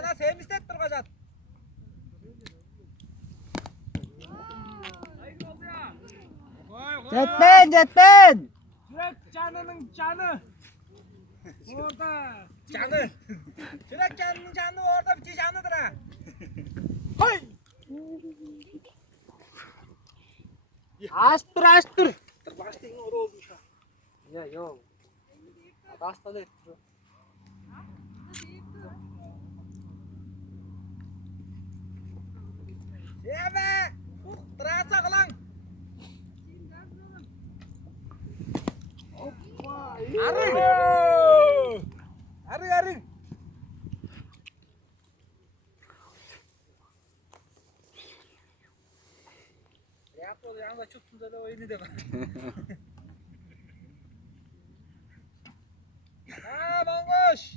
ana sevmiştir duracak. Jetmen. Yürek canının canı. Orada. Canı. Yürek canının canı orada bir canıdır ha. Hay. Astır. Dur başlayın orada olmuş ha. Ya yok. Hasta da ettir. Yeme. Terasa kelang. Arık. Yapma ya ama çok güzel oyunu da var. Ha bongoş.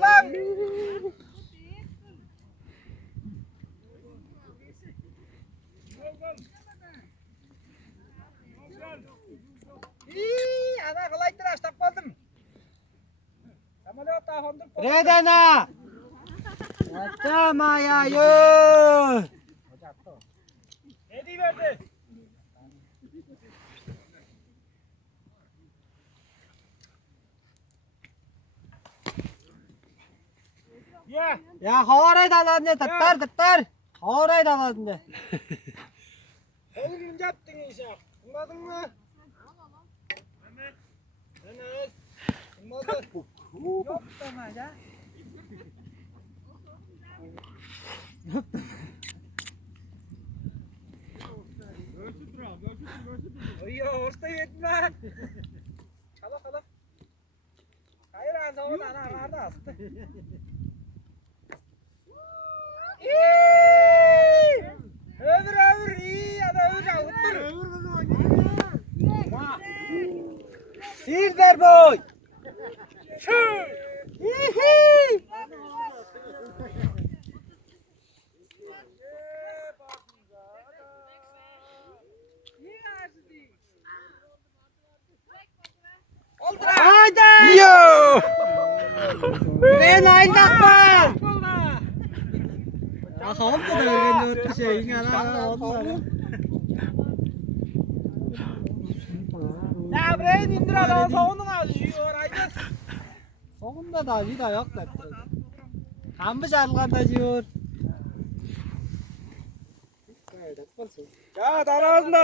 Lan. Ana kolaydır açtak kaldım. Samolyot daha hondur. Redana. Atma ya yo. Ne diyordu? Ya horay dalandı tıttar. Horay dalandı. Oğlum yaptın işe. Anladın mı? Enes. Anladın. Yok tamam ya. Oy orta yetme. Kala. Hayır ana o da ana astı. Ömür iyi ya da ömür avuttur. Silver boy. Oldu Haydi. Yo! Ben aydak var. Aham da öyle bir şey ya. Ya buraya indir adam sonunu acıyor ayız. Sonunda da vida yok da. Hamı çalganda diyor. Ya daralma.